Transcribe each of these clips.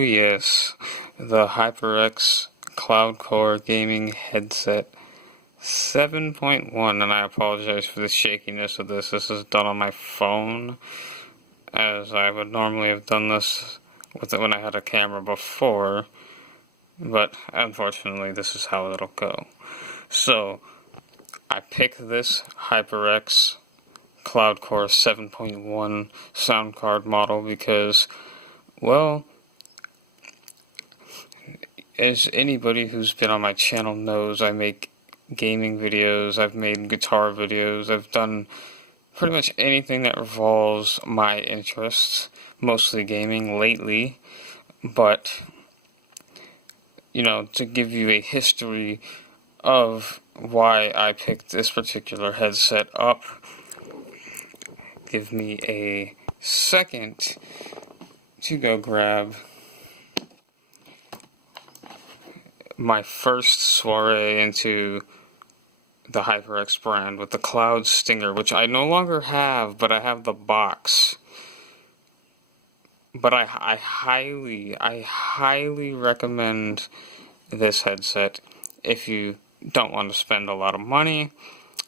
yes, the HyperX Cloud Core Gaming Headset 7.1, and I apologize for the shakiness of this. This is done on my phone, as I would normally have done this with it when I had a camera before, but unfortunately this is how it'll go. So, I picked this HyperX Cloud Core 7.1 sound card model because, well, as anybody who's been on my channel knows, I make gaming videos, I've made guitar videos, I've done pretty much anything that revolves my interests, mostly gaming lately, but, you know, to give you a history of why I picked this particular headset up, give me a second to go grab my first soiree into the HyperX brand with the Cloud Stinger, which I no longer have, but I have the box. But I highly recommend this headset if you don't want to spend a lot of money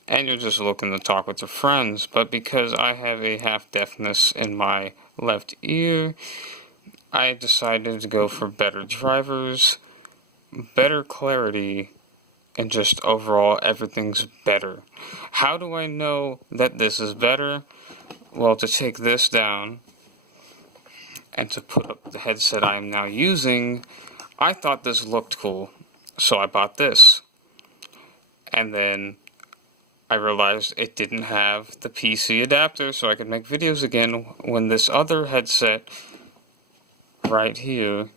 and you're just looking to talk with your friends. But because I have a half-deafness in my left ear, I decided to go for better drivers, better clarity, and just overall everything's better. How do I know that this is better? Well, to take this down and to put up the headset I am now using, I thought this looked cool, so I bought this. And then I realized it didn't have the PC adapter, so I could make videos again when this other headset right here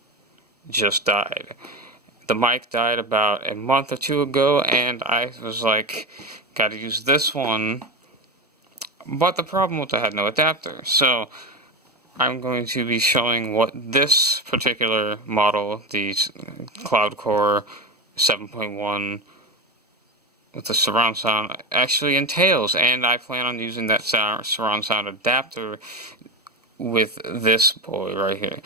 just died. The mic died about a month or two ago, and I was like, gotta use this one. But the problem was I had no adapter, so I'm going to be showing what this particular model, the Cloud Core 7.1 with the surround sound, actually entails, and I plan on using that surround sound adapter with this boy right here.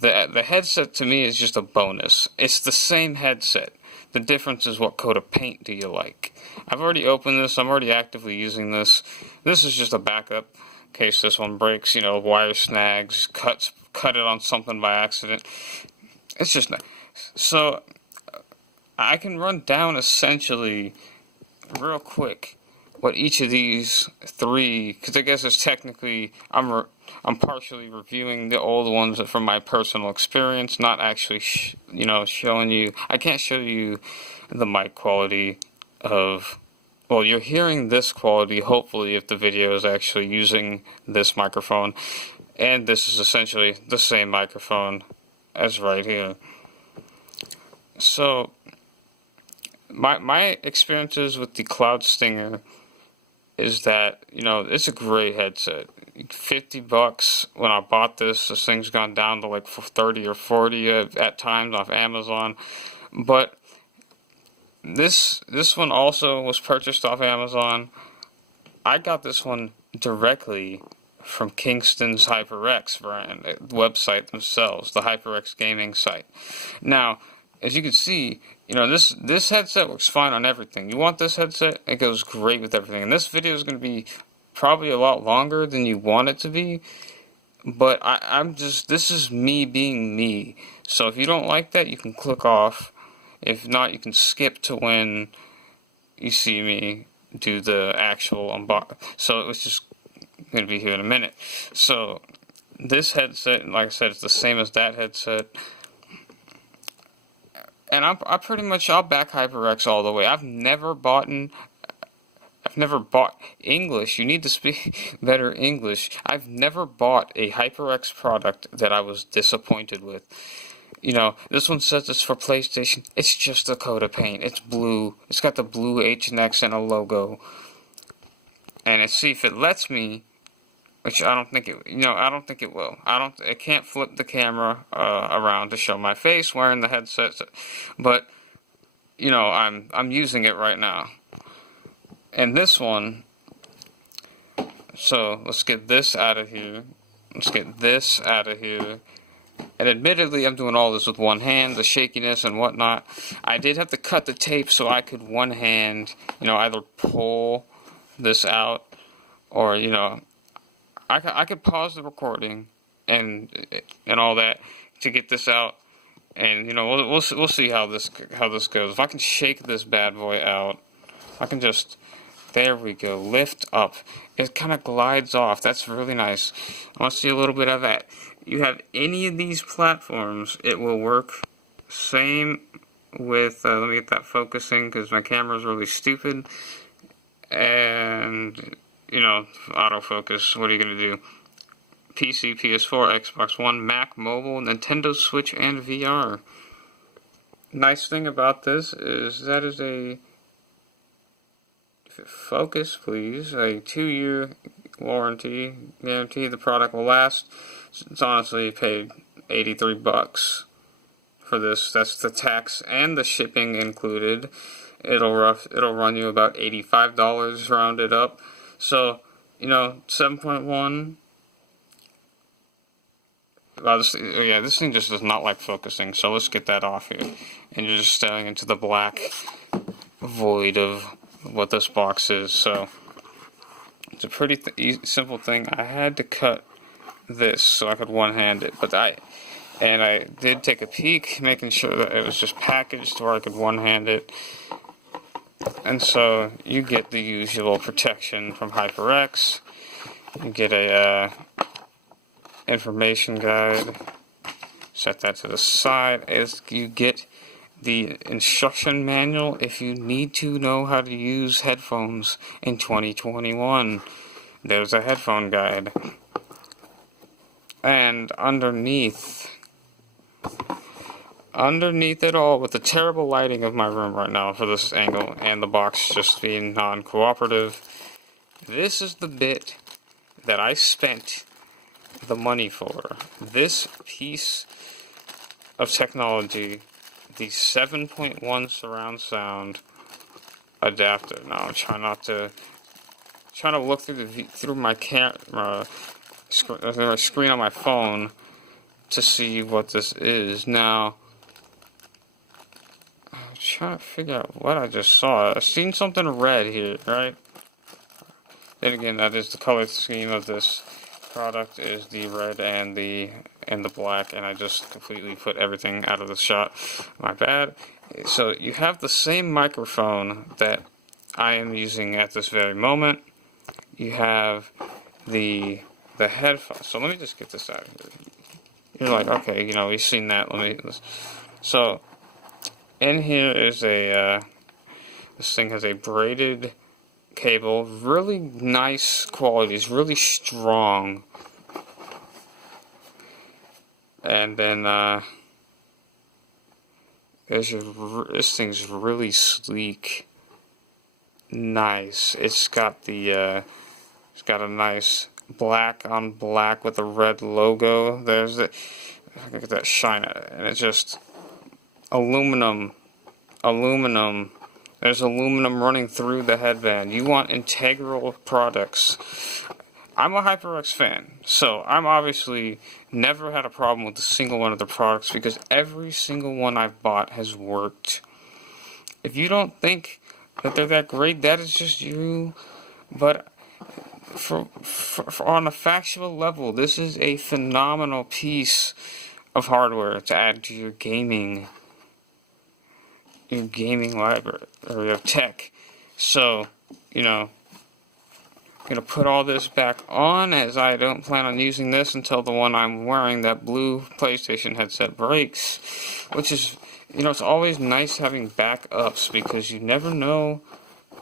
The headset to me is just a bonus. It's the same headset. The difference is what coat of paint do you like. I've already opened this. I'm already actively using this. This is just a backup in case this one breaks. You know, wire snags, cut it on something by accident. It's just nice. So I can run down essentially real quick what each of these three, because I guess it's technically, I'm partially reviewing the old ones from my personal experience, not actually, showing you. I can't show you the mic quality of, well, you're hearing this quality, hopefully, if the video is actually using this microphone, and this is essentially the same microphone as right here. So, my experiences with the Cloud Stinger is that, it's a great headset. $50 when I bought this thing's gone down to like 30 or 40 at times off Amazon. But this one also was purchased off Amazon. I got this one directly from Kingston's HyperX brand, website themselves, the HyperX gaming site. Now, as you can see, this headset works fine on everything. You want this headset, it goes great with everything. And this video is going to be probably a lot longer than you want it to be, but this is me being me. So if you don't like that, you can click off. If not, you can skip to when you see me do the actual unbox. So it's just going to be here in a minute. So this headset, like I said, it's the same as that headset. And I'll back HyperX all the way. I've never bought English. You need to speak better English. I've never bought a HyperX product that I was disappointed with. This one says it's for PlayStation. It's just a coat of paint. It's blue. It's got the blue H and X and a logo. And let's see if it lets me, which I don't think it will. It can't flip the camera around to show my face wearing the headset, but I'm using it right now. And this one, so let's get this out of here. And admittedly, I'm doing all this with one hand, the shakiness and whatnot. I did have to cut the tape so I could one hand, either pull this out or, I could pause the recording and all that to get this out. And, we'll see how this goes. If I can shake this bad boy out, I can just, there we go, lift up. It kind of glides off. That's really nice. I want to see a little bit of that. You have any of these platforms, it will work. Same with, let me get that focusing because my camera is really stupid. And, autofocus, what are you going to do? PC, PS4, Xbox One, Mac, mobile, Nintendo Switch, and VR. Nice thing about this is that is a, focus please, a 2-year warranty guarantee. The product will last. It's honestly paid $83 for this. That's the tax and the shipping included. It'll run you about $85 rounded up. So 7.1. This thing just does not like focusing. So let's get that off here. And you're just staring into the black void of what this box is. So it's a pretty simple thing. I had to cut this so I could one-hand it, but I did take a peek, making sure that it was just packaged where I could one-hand it. And so you get the usual protection from HyperX. You get a information guide. Set that to the side. As you get the instruction manual if you need to know how to use headphones in 2021. There's a headphone guide. And underneath it all, with the terrible lighting of my room right now for this angle and the box just being non-cooperative, this is the bit that I spent the money for. This piece of technology, the 7.1 surround sound adapter. Now I'm trying to look through my camera screen on my phone to see what this is. Now I'm trying to figure out what I just saw. I seen something red here, right? Then again, that is the color scheme of this product, is the red and the black, and I just completely put everything out of the shot. My bad. So you have the same microphone that I am using at this very moment. You have the headphones. So let me just get this out of here. You're like, okay, we've seen that. So in here is a this thing has a braided cable, really nice quality, it's really strong. And then this thing's really sleek, nice. It's got a nice black on black with a red logo. There's look at that shine at it, and it's just aluminum. There's aluminum running through the headband. You want integral products. I'm a HyperX fan, so I'm obviously never had a problem with a single one of the products because every single one I've bought has worked. If you don't think that they're that great, that is just you. But for on a factual level, this is a phenomenal piece of hardware to add to your gaming library of tech. So, I'm gonna put all this back on, as I don't plan on using this until the one I'm wearing, that blue PlayStation headset, breaks. Which is, it's always nice having backups because you never know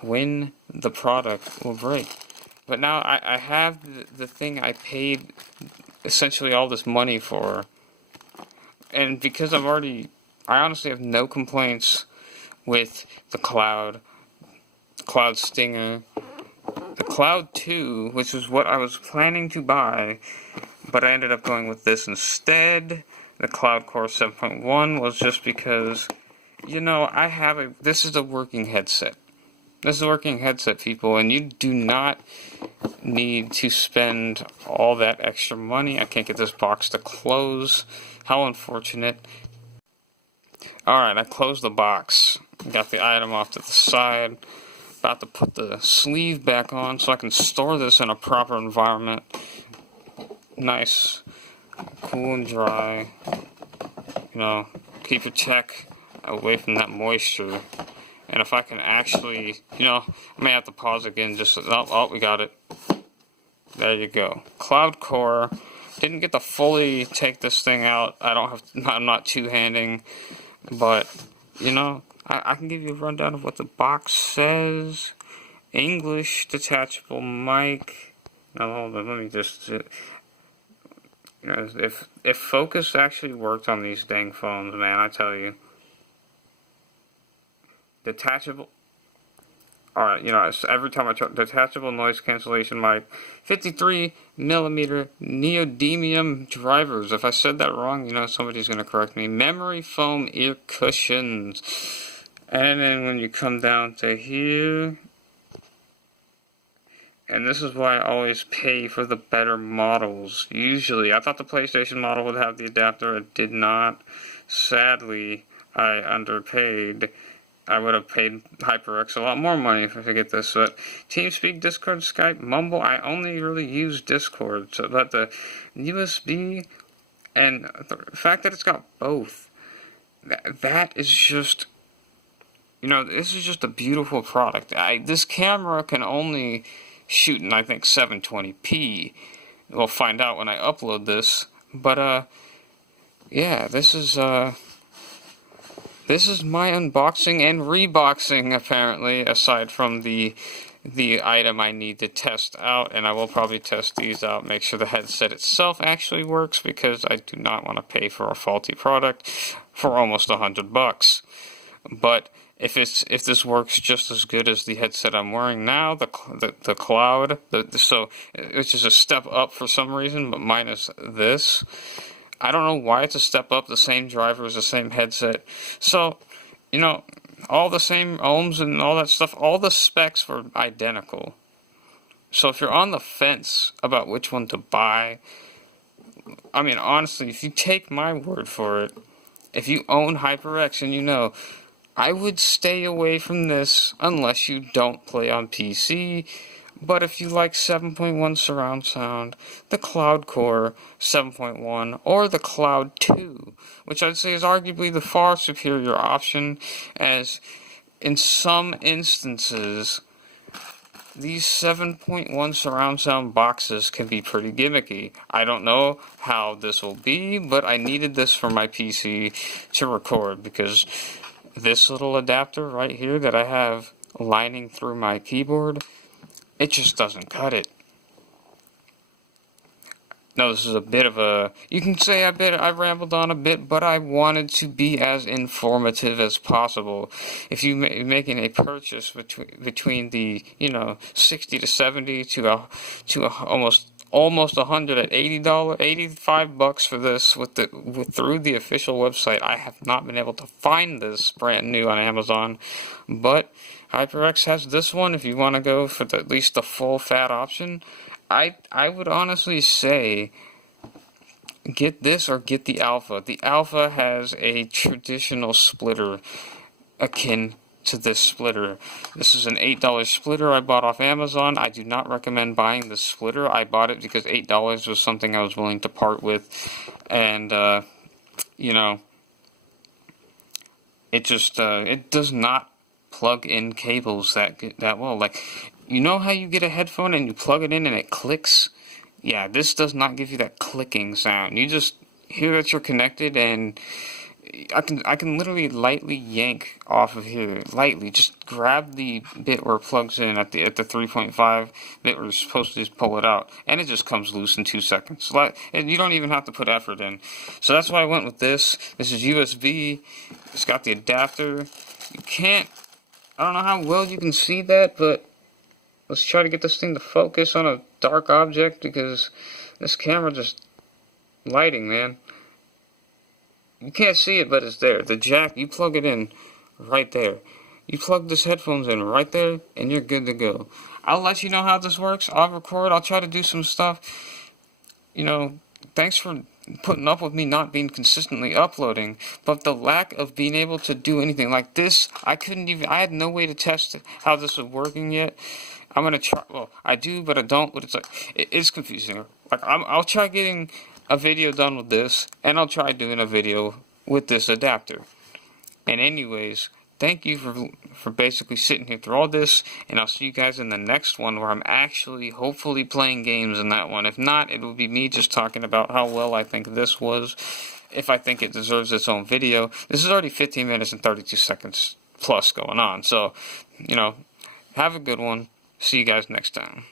when the product will break. But now I have the thing I paid essentially all this money for, and because I honestly have no complaints with the Cloud Stinger, the Cloud 2, which is what I was planning to buy, but I ended up going with this instead. The Cloud Core 7.1 was just because, this is a working headset. This is a working headset, people, and you do not need to spend all that extra money. I can't get this box to close How unfortunate. Alright, I closed the box. Got the item off to the side. About to put the sleeve back on so I can store this in a proper environment. Nice, cool and dry. You know, keep your tech away from that moisture. And if I can actually, I may have to pause again just, oh, we got it. There you go. Cloud Core. Didn't get to fully take this thing out. I'm not two-handing, but, I can give you a rundown of what the box says. English detachable mic. Now hold on, let me just, if focus actually worked on these dang phones, man, I tell you. Detachable. Alright, every time I try detachable noise cancellation mic, 53 millimeter neodymium drivers. If I said that wrong, somebody's gonna correct me. Memory foam ear cushions. And then when you come down to here, and this is why I always pay for the better models. Usually, I thought the PlayStation model would have the adapter. It did not. Sadly, I underpaid. I would have paid HyperX a lot more money to get this. But TeamSpeak, Discord, Skype, Mumble, I only really use Discord. So, but the USB and the fact that it's got both, that is just, this is just a beautiful product. This camera can only shoot in, I think, 720p. We'll find out when I upload this. But, yeah, this is my unboxing and reboxing, apparently, aside from the item I need to test out, and I will probably test these out, make sure the headset itself actually works, because I do not want to pay for a faulty product for almost $100. But if this works just as good as the headset I'm wearing now, the Cloud, which is a step up for some reason, but minus this. I don't know why it's a step up, the same drivers, the same headset. So, all the same ohms and all that stuff, all the specs were identical. So if you're on the fence about which one to buy, I mean, honestly, if you take my word for it, if you own HyperX and I would stay away from this unless you don't play on PC. But if you like 7.1 surround sound, the Cloud Core 7.1, or the Cloud 2, which I'd say is arguably the far superior option, as in some instances, these 7.1 surround sound boxes can be pretty gimmicky. I don't know how this will be, but I needed this for my PC to record, because this little adapter right here that I have lining through my keyboard, it just doesn't cut it. No, this is a bit of a, you can say I rambled on a bit, but I wanted to be as informative as possible. If you making a purchase between the, 60 to 70 to almost $100 at $80, $85 for this through the official website. I have not been able to find this brand new on Amazon, but HyperX has this one. If you want to go for at least the full fat option, I would honestly say get this or get the Alpha. The Alpha has a traditional splitter akin to this splitter. This is an $8 splitter I bought off Amazon. I do not recommend buying this splitter. I bought it because $8 was something I was willing to part with, and it just it does not plug in cables that well. Like, how you get a headphone and you plug it in and it clicks? Yeah, this does not give you that clicking sound. You just hear that you're connected, and I can literally lightly yank off of here. Lightly, just grab the bit where it plugs in at the 3.5 bit where you're supposed to just pull it out, and it just comes loose in 2 seconds. And you don't even have to put effort in. So that's why I went with this. This is USB. It's got the adapter. I don't know how well you can see that, but let's try to get this thing to focus on a dark object, because this camera just lighting, man. You can't see it, but it's there. The jack, you plug it in right there. You plug this headphones in right there, and you're good to go. I'll let you know how this works. I'll record. I'll try to do some stuff. Thanks for putting up with me not being consistently uploading, but the lack of being able to do anything like this. I had no way to test how this was working yet. I'm gonna try. Well, I do, but I don't. But it's like it's confusing. Like I'll try getting a video done with this, and I'll try doing a video with this adapter. And anyways, thank you for basically sitting here through all this, and I'll see you guys in the next one where I'm actually hopefully playing games in that one. If not, it will be me just talking about how well I think this was, if I think it deserves its own video. This is already 15 minutes and 32 seconds plus going on, so, have a good one. See you guys next time.